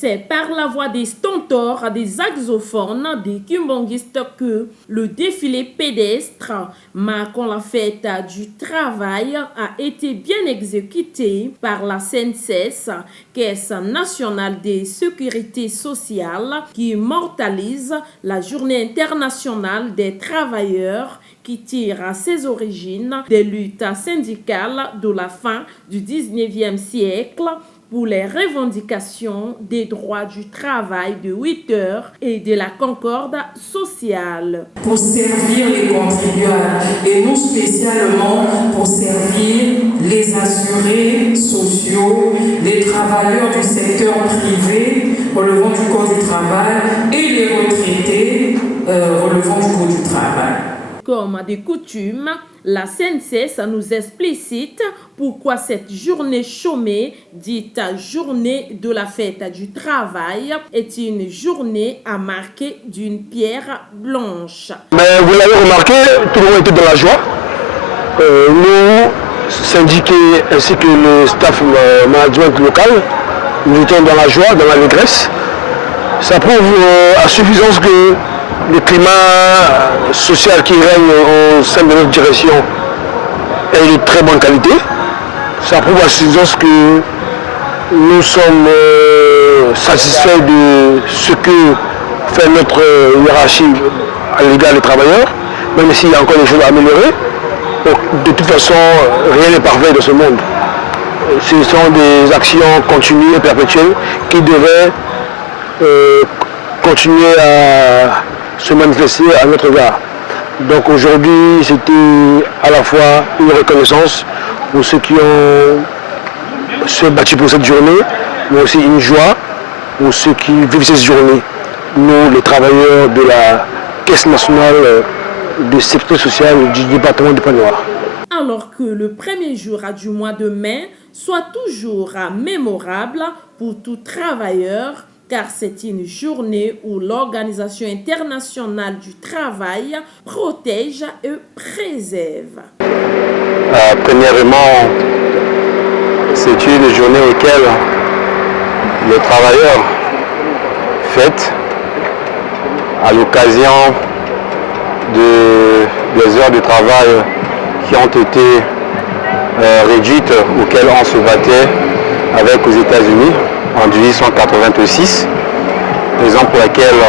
C'est par la voix des stentors, des saxophones, des kimbongistes que le défilé pédestre marquant la fête du travail a été bien exécuté par la CNSS, Caisse nationale de sécurité sociale, qui immortalise la Journée internationale des travailleurs qui tire à ses origines des luttes syndicales de la fin du 19e siècle pour les revendications des droits du travail de 8 heures et de la concorde sociale. Pour servir les contribuables et nous spécialement pour servir les assurés sociaux, les travailleurs du secteur privé relevant du Code du travail et les retraités relevant du Code du travail. Comme de coutume, la CNSS nous explicite pourquoi cette journée chômée, dite journée de la fête du travail, est une journée à marquer d'une pierre blanche. Mais vous l'avez remarqué, tout le monde était dans la joie. Nous, syndiqués ainsi que le staff management local, nous étions dans la joie, dans l'allégresse. Ça prouve à suffisance que le climat social qui règne au sein de notre direction est de très bonne qualité. Ça prouve à suffisance que nous sommes satisfaits de ce que fait notre hiérarchie à l'égard des travailleurs, même s'il y a encore des choses à améliorer. Donc, de toute façon, rien n'est parfait dans ce monde. Ce sont des actions continues et perpétuelles qui devraient continuer à se manifester à notre égard. Donc aujourd'hui, c'était à la fois une reconnaissance pour ceux qui ont se battu pour cette journée, mais aussi une joie pour ceux qui vivent cette journée. Nous, les travailleurs de la Caisse nationale de sécurité sociale du département du Pan-Noir. Alors que le premier jour du mois de mai soit toujours mémorable pour tout travailleur, car c'est une journée où l'Organisation internationale du travail protège et préserve. Premièrement, c'est une journée auquel les travailleurs fêtent à l'occasion des heures de travail qui ont été réduites, auxquelles on se battait avec aux États-Unis en 1886, raison pour laquelle,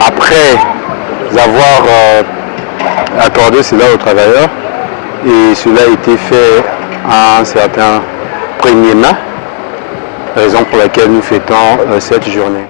après avoir accordé cela aux travailleurs, et cela a été fait à un certain 1er mai, raison pour laquelle nous fêtons cette journée.